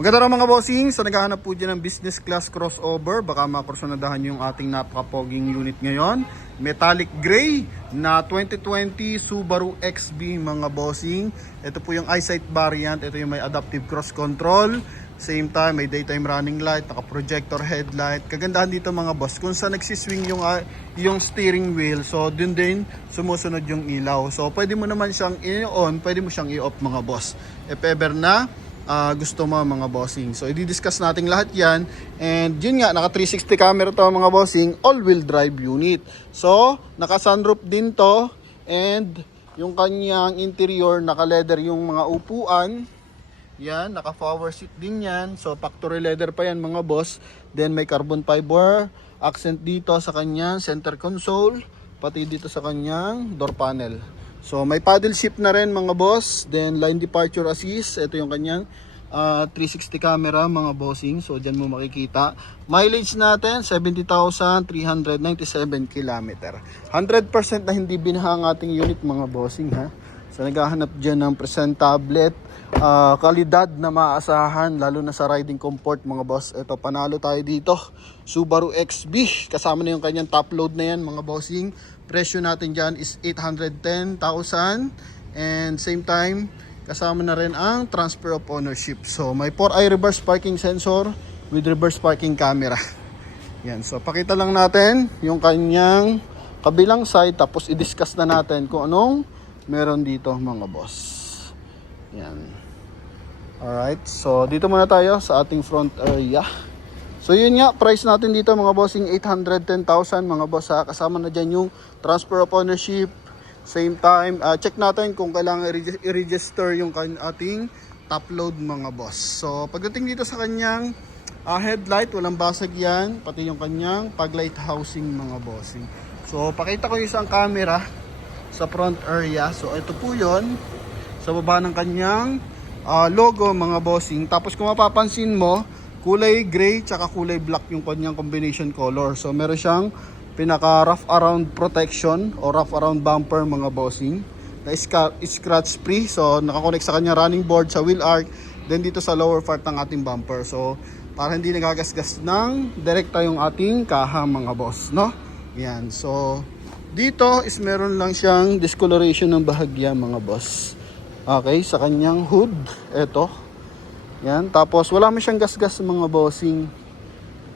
Maganda rin mga bossing, sa naghahanap po dyan ng business class crossover, baka makursunadahan yung ating napaka-poging unit ngayon. Metallic gray na 2020 Subaru XB mga bossing. Ito po yung EyeSight variant, ito yung may adaptive cross control. Same time, may daytime running light, naka-projector headlight. Kagandahan dito mga boss, kung saan nagsiswing yung steering wheel, so dun din sumusunod yung ilaw. So pwede mo naman siyang i-on, pwede mo siyang i-off mga boss. If ever na gusto mo mga bossing. So i-discuss natin lahat yan. And yun nga, naka 360 camera to mga bossing, all-wheel drive unit. So naka sunroof din to. And yung kanyang interior, naka leather yung mga upuan. Yan, naka power seat din yan. So factory leather pa yan mga boss. Then may carbon fiber accent dito sa kanyang center console, pati dito sa kanyang door panel. So may paddle shift na rin mga boss. Then line departure assist. Ito yung kanyang 360 camera mga bossing. So dyan mo makikita. Mileage natin 70,397 km. 100% na hindi binahang ating unit mga bossing ha. So naghahanap dyan ng presentable kalidad na maasahan, lalo na sa riding comfort mga boss. Ito, panalo tayo dito. Subaru XB, kasama na yung kanyang top load na yan mga bossing. Presyo natin dyan is 810,000. And same time, kasama na rin ang transfer of ownership. So may 4i reverse parking sensor with reverse parking camera. Yan, so pakita lang natin yung kanyang kabilang side, tapos i-discuss na natin kung anong meron dito mga boss. Yan. Alright, so dito muna tayo sa ating front area. So yun nga, price natin dito mga bossing 810,000 mga boss ha. Kasama na dyan yung transfer of ownership. Same time, check natin kung kailangan i-register yung ating top load mga boss. So pagdating dito sa kanyang headlight, walang basag yan. Pati yung kanyang paglight housing mga bossing. So pakita ko yung isang camera sa front area. So ito po yun, sa baba ng kanyang logo mga bossing. Tapos kung mapapansin mo, kulay gray tsaka kulay black yung kanyang combination color. So meron siyang pinaka rough around protection o rough around bumper mga bossing na scratch free. So nakakonect sa kanyang running board, sa wheel arch, then dito sa lower part ng ating bumper. So para hindi nagagasgas ng direkta yung ating kaha mga boss, no? Yan. So dito is meron lang siyang discoloration ng bahagya mga boss. Okay, sa kanyang hood, eto. Yan, tapos wala man siyang gasgas mga bossing.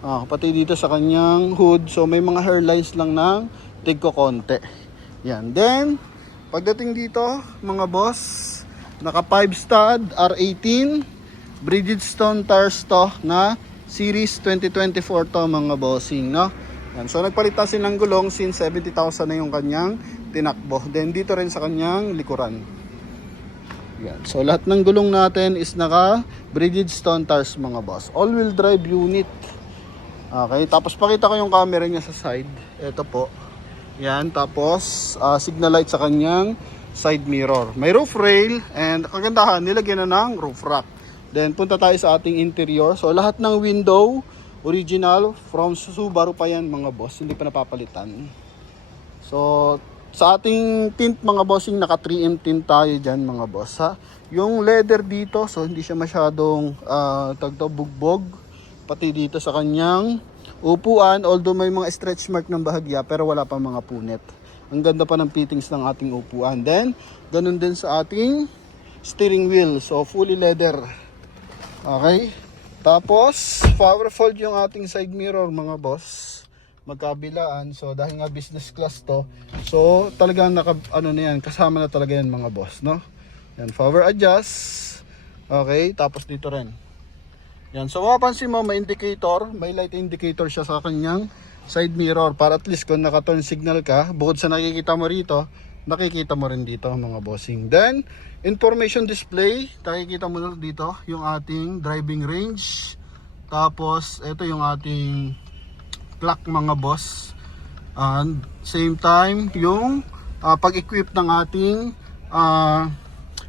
Pati dito sa kanyang hood, so may mga hairlines lang ng tigko konti. Yan, then pagdating dito mga boss, naka 5 stud R18 Bridgestone tires to na series 2024 to mga bossing, no? Yan, so nagpalit tayo ng gulong since 70,000 na yung kanyang tinakbo. Then dito rin sa kanyang likuran. Yan. So lahat ng gulong natin is naka Bridgestone tires mga boss. All-wheel drive unit. Okay, tapos pakita ko yung camera niya sa side. Ito po. Yan, tapos signal light sa kanyang side mirror. May roof rail and kagandahan, nilagyan na ng roof rack. Then punta tayo sa ating interior. So lahat ng window original from Subaru pa yan mga boss, hindi pa napapalitan. So sa ating tint mga bossing, naka 3M tint tayo dyan mga boss ha. Yung leather dito, so hindi siya masyadong bugbog. Pati dito sa kanyang upuan, although may mga stretch mark ng bahagya, pero wala pa mga punit. Ang ganda pa ng fittings ng ating upuan. Then ganun din sa ating steering wheel, so fully leather. Okay, tapos power fold yung ating side mirror mga boss, magkabilaan. So dahil nga business class to, so talagang kasama na talaga yan mga boss, no? Yan, power adjust. Okay, tapos dito rin. Yan, so mapapansin mo may indicator, may light indicator siya sa kanyang side mirror para at least kung naka-turn signal ka, bukod sa nakikita mo rito, nakikita mo rin dito mga bossing. Then information display, nakikita mo dito yung ating driving range. Tapos ito yung ating clock mga boss. And same time yung pag-equip ng ating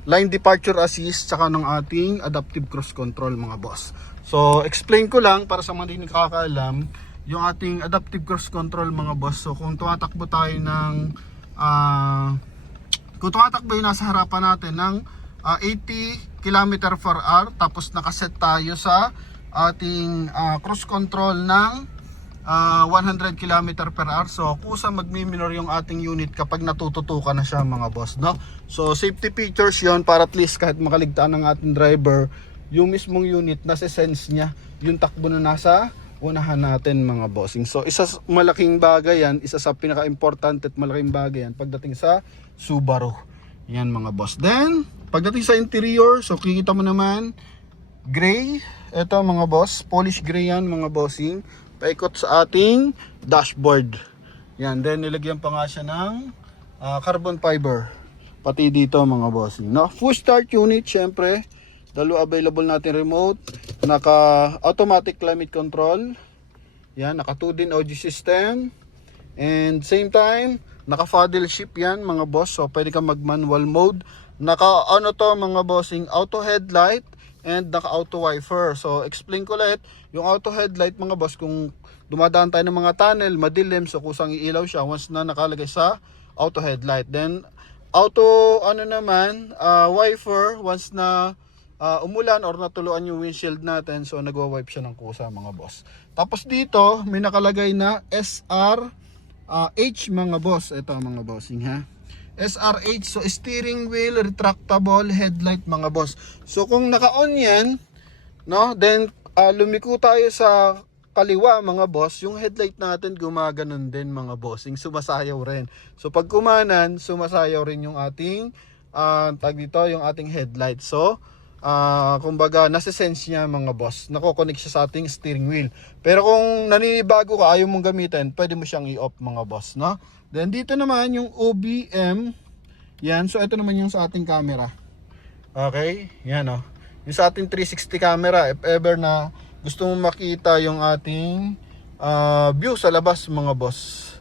line departure assist tsaka ng ating adaptive cruise control mga boss. So explain ko lang para sa mga hindi nakakaalam yung ating adaptive cruise control mga boss. So kung tumatakbo tayo ng kung tumatakbo yung nasa harapan natin ng 80 km per hour. Tapos nakaset tayo sa ating cruise control ng 100 km per hour. So kusa magmi-minor yung ating unit kapag natututukan na siya mga boss, no? So safety features yon para at least kahit makaligtaan ng ating driver, yung mismong unit nasa-sense niya yung takbo na nasa unahan natin mga bossing. So isa malaking bagay yan, isa sa pinaka-importante at malaking bagay yan pagdating sa Subaru. Yan mga boss. Then pagdating sa interior, so kikita mo naman gray. Ito mga boss, polish gray yan mga bossing. Paikot sa ating dashboard. Yan, then nilagyan pa nga siya ng carbon fiber. Pati dito mga bossing, no? Full start unit, syempre. Dalawa available natin remote. Naka automatic climate control. Yan, naka 2-din audio system. And same time, naka paddle shift yan mga boss. So pwede ka mag manual mode. Naka ano to mga bossing, auto headlight and naka auto wiper. So explain ko ulit, yung auto headlight mga boss, kung dumadaan tayo ng mga tunnel, madilim, so kusang iilaw siya once na nakalagay sa auto headlight. Then auto ano naman, wiper once na umulan or natuluan yung windshield natin, so nagwa-wipe siya ng kusa mga boss. Tapos dito may nakalagay na SRH mga boss. Ito mga bossing ha, SRH, so steering wheel retractable headlight mga boss. So kung naka-on yan, no, then lumiko tayo sa kaliwa mga boss, yung headlight natin gumaganon din mga bossing, sumasayaw rin. So pag kumanan, sumasayaw rin yung ating tag dito, yung ating headlight. So kumbaga nasa-sense niya mga boss, nako-connect siya sa ating steering wheel. Pero kung naninibago ka, ayaw mong gamitin, pwede mo siyang i-off mga boss, no? Then dito naman yung OBM. Yan, so ito naman yung sa ating camera. Okay, yan o. Yung sa ating 360 camera, if ever na gusto mo makita yung ating view sa labas mga boss.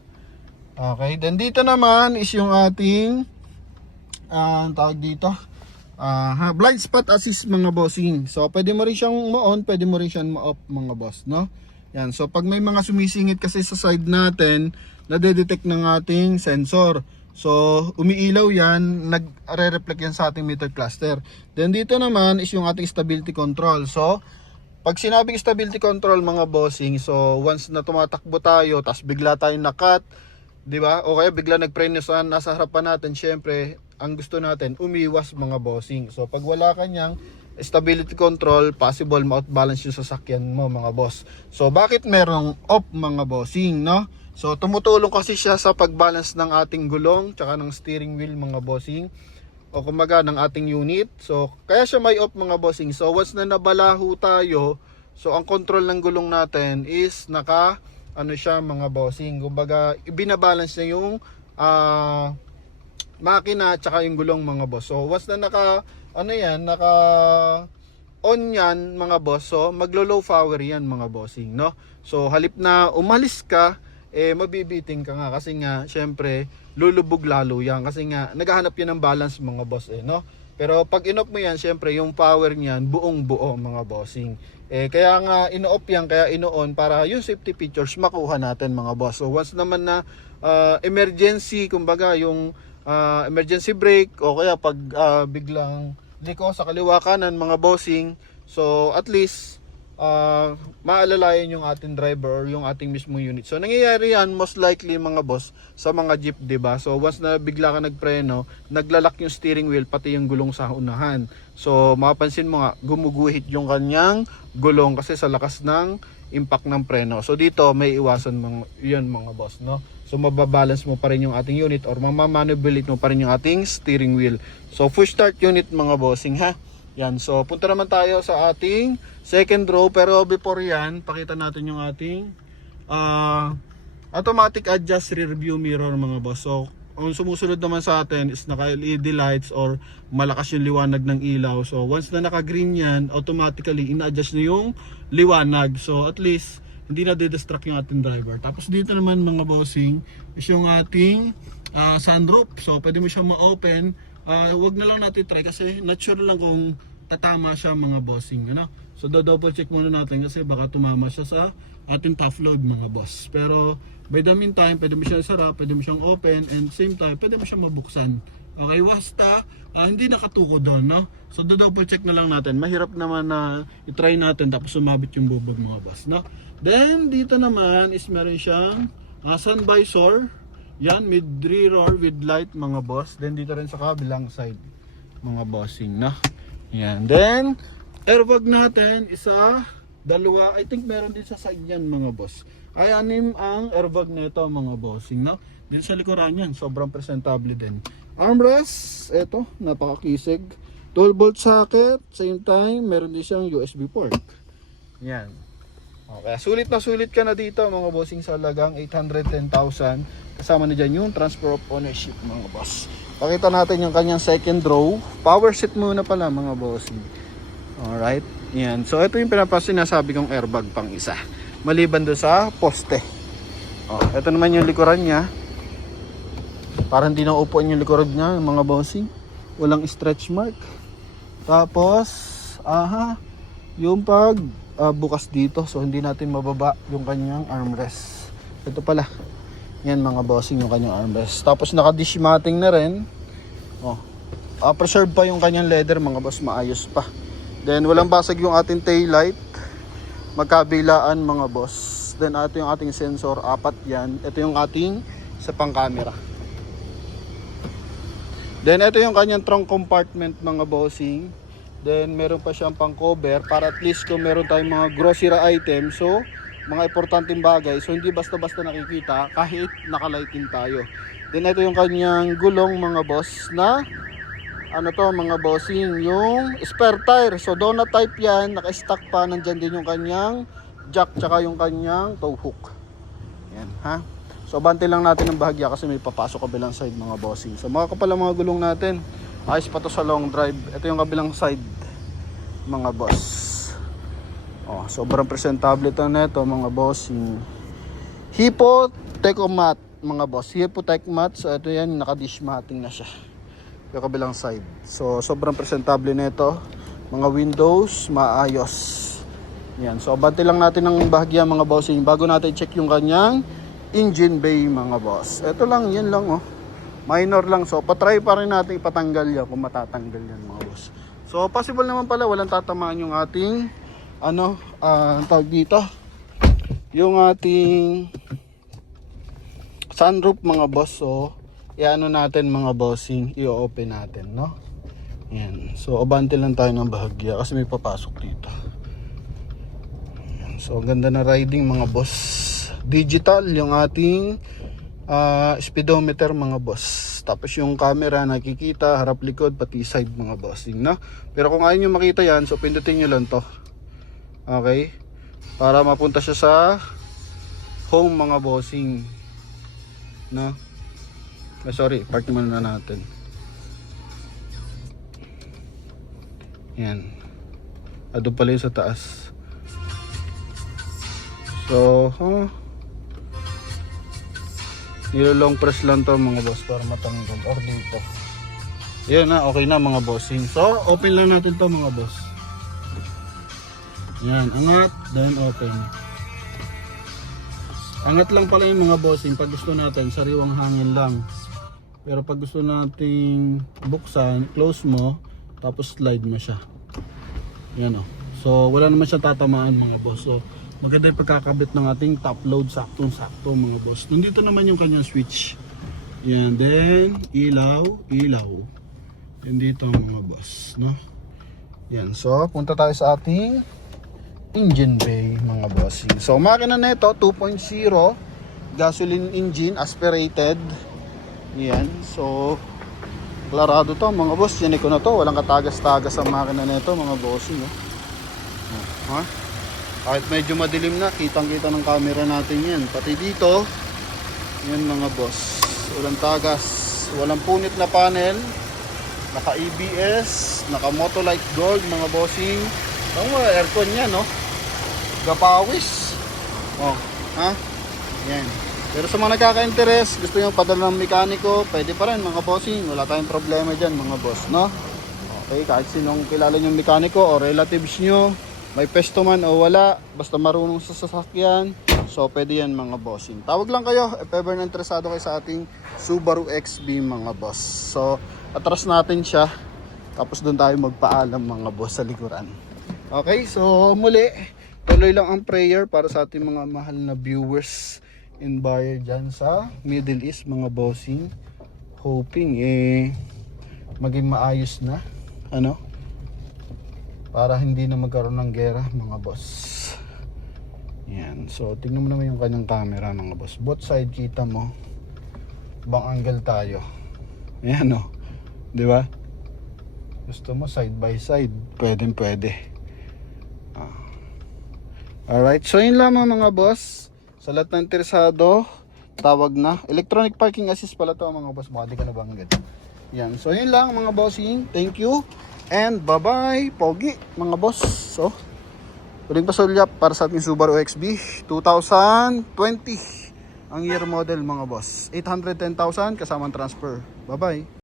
Okay, then dito naman is yung ating tawag dito, blind spot assist mga bossing. So pwede mo rin siyang ma-on, pwede mo rin siyang ma-off mga boss, no? Yan, so pag may mga sumisingit kasi sa side natin, nade-detect ng ating sensor. So umiilaw yan, nagre-reflect yan sa ating meter cluster. Then dito naman is yung ating stability control. So pag sinabing stability control mga bossing, so once na tumatakbo tayo, tapos bigla tayong nakat, di ba? O kaya bigla nagpreno sa nasa harapan natin, syempre ang gusto natin umiwas mga bossing. So pag wala kanyang stability control, possible ma-outbalance yung sasakyan mo mga boss. So bakit merong off mga bossing, no? So tumutulong kasi siya sa pagbalance ng ating gulong tsaka ng steering wheel mga bossing, o kumbaga ng ating unit. So kaya siya may off mga bossing. So once na nabalaho tayo, so ang control ng gulong natin is naka ano siya mga bossing, kumbaga binabalance niya yung makina tsaka yung gulong mga boss. So once na naka on yan mga boss, so maglo-low power yan mga bossing, no? So halip na umalis ka, mabibiting ka nga kasi nga syempre lulubog lalo yan kasi nga naghahanap yan ng balance mga boss, no? Pero pag in-off mo yan, syempre yung power niyan buong buo mga bossing. Kaya nga ino-off yan, kaya ino-on para yung safety features makuha natin mga boss. So once naman na emergency, kumbaga yung emergency brake, o kaya pag biglang liko sa kaliwa kanan mga bossing, so at least maalalayan yung ating driver or yung ating mismong unit. So nangyayari yan most likely mga boss sa mga jeep, diba? So once na bigla ka nagpreno, naglalak yung steering wheel pati yung gulong sa unahan. So mapapansin mo nga gumuguhit yung kanyang gulong kasi sa lakas ng impact ng preno. So dito may iwasan yun mga boss, no? So mababalance mo pa rin yung ating unit or mamamanipulate mo pa rin yung ating steering wheel. So push start unit mga bossing ha. Yan, so punta naman tayo sa ating second row, pero before yan, pakita natin yung ating automatic adjust rear view mirror mga boss. So ang sumusunod naman sa atin is naka LED lights or malakas yung liwanag ng ilaw. So once na naka green yan, automatically ina-adjust na yung liwanag. So at least hindi na distract yung ating driver. Tapos dito naman mga bossing is yung ating sunroof. So pwede mo siyang ma-open. Wag na lang natin try kasi natural lang kung tatama siya mga bossing, you know? So double check muna natin kasi baka tumama siya sa ating top load mga boss. Pero by the meantime, pwede mo siyang isara, pwede mo siyang open, and same time pwede mo siyang mabuksan Okay, Wasta, hindi nakatukod doon, no? So double check na lang natin. Mahirap naman na i-try natin tapos sumabit yung bubog mga boss, no? Then dito naman is meron siyang sun visor. Yan, mid rear with light mga boss. Then dito rin sa kabilang side mga bossing, no? Yan. Then airbag natin isa, dalawa, I think meron din sa side yan mga boss. Ay anim ang airbag nito mga bossing, no? Dito sa likuran yan, sobrang presentable din. Armrest, eto, napakakisig. 12 volt socket, same time, meron din siyang USB port. Yan. Okay, sulit ka na dito mga bossing sa halagang 810,000. Kasama na dyan yung transfer of ownership mga boss. Pakita natin yung kanyang second row. Power seat muna pala mga bossing. Alright, yan. So ito yung sinasabi kong airbag pang isa. Maliban doon sa poste. Oh, ito naman yung likuran niya. Parang hindi na upuan yung likuran niya mga bossing. Walang stretch mark. Tapos, yung bukas dito. So hindi natin mababa yung kanyang armrest. Ito pala. Yan mga bossing yung kanyang armrest. Tapos naka-dish matting na rin. Oh. Preserve pa yung kanyang leather mga boss. Maayos pa. Then walang basag yung ating tail light. Magkabilaan mga boss. Then ito yung ating sensor. 4 yan. Ito yung ating sa pang camera. Then ito yung kanyang trunk compartment mga bossing. Then meron pa siyang pang cover para at least kung meron tayong mga grocery items, so mga importanteng bagay, so hindi basta-basta nakikita kahit nakalighting tayo. Then ito yung kanyang gulong mga boss na ano to mga bossing, yung spare tire. So donut type yan, naka-stack pa, nandyan din yung kanyang jack tsaka yung kanyang tow hook. Yan ha. So bante lang natin ng bahagya kasi may papasok kabilang side mga bossing. So mga kapal mga gulong natin. Ayos pa to sa long drive. Ito yung kabilang side mga boss. Oh, sobrang presentable ito neto mga bossing. Hippo Tecomat mga boss. Hippo Tecomat. So ito yan, naka-dish matting na siya. Yung kabilang side. So sobrang presentable nito. Mga windows maayos. Yan. So bante lang natin ng bahagya mga bossing bago natin check yung kanyang engine bay mga boss. Ito lang, yan lang oh. Minor lang. So patry pa rin natin ipatanggal yan kung matatanggal yan mga boss. So possible naman pala walang tatamaan yung ating tawag dito. Yung ating sunroof mga boss. So iano natin mga bossing, i-open natin, no? Yan. So abante lang tayo ng bahagya kasi may papasok dito. Yan. So ganda na riding mga boss. Digital yung ating speedometer mga boss. Tapos yung camera nakikita harap likod pati side mga bossing, no? Pero kung ayaw nyo makita yan, so pindutin nyo lang to. Okay? Para mapunta siya sa home mga bossing, no? Sorry, park muna natin. Yan. Ado pala yung sa taas. So nilo-long press lang to mga boss para matanggal or dito. Yan na, okay na mga bossing. So open lang natin to mga boss. Yan, angat, then open. Angat lang pala yung mga bossing pag gusto natin, sariwang hangin lang. Pero pag gusto nating buksan, close mo, tapos slide mo siya. Yan o. So wala naman siya tatamaan mga boss. So maganda yung pagkakabit ng ating top load, saktong-sakto mga boss. Nandito naman yung kanyang switch. Yan, then ilaw. Yan dito mga boss, no? Yan, so punta tayo sa ating engine bay mga bossing. So makina nito 2.0 gasoline engine, aspirated. Yan, so klarado to mga boss. Yan ko na to, walang katagas-tagas ang makina nito mga bossing, no? Ha? Kahit medyo madilim na, kitang-kita ng camera natin yan. Pati dito, yan mga boss. Walang tagas, walang punit na panel. Naka ABS, naka Motolite Gold mga bossing. Aircon yan, no? Gapawis. Oh, ha? Yan. Pero sa mga nagkaka-interest, gusto nyo padala ng mekaniko, pwede pa rin mga bossing. Wala tayong problema dyan mga boss, no? Okay, kahit sinong kilala nyo mekaniko o relatives nyo, may pesto man o wala, basta marunong sa sasakyan, so pwede yan mga bossing. Tawag lang kayo if ever na interesado kayo sa ating Subaru XB mga boss. So Atras natin siya. Tapos doon tayo magpaalam mga boss sa likuran. Okay, so muli, tuloy lang ang prayer para sa ating mga mahal na viewers and buyer dyan sa Middle East mga bossing. Hoping maging maayos na, ano, para hindi na magkaroon ng gera mga boss. Yan, so tingnan mo naman yung kanyang camera mga boss. Both side kita mo, bang angle tayo. Yan o, di ba? Gusto mo side by side, pwede. Alright, so yun lamang mga boss. Sa lahat ng interesado, tawag na. Electronic parking assist pala to mga boss. Baka di ka nabanggit. Yan, so yun lang mga bossing. Thank you and bye bye. Pogi mga boss. So uling pasulyap para sa ating Subaru XB 2020 ang year model mga boss. 810,000 kasamang transfer. Bye bye.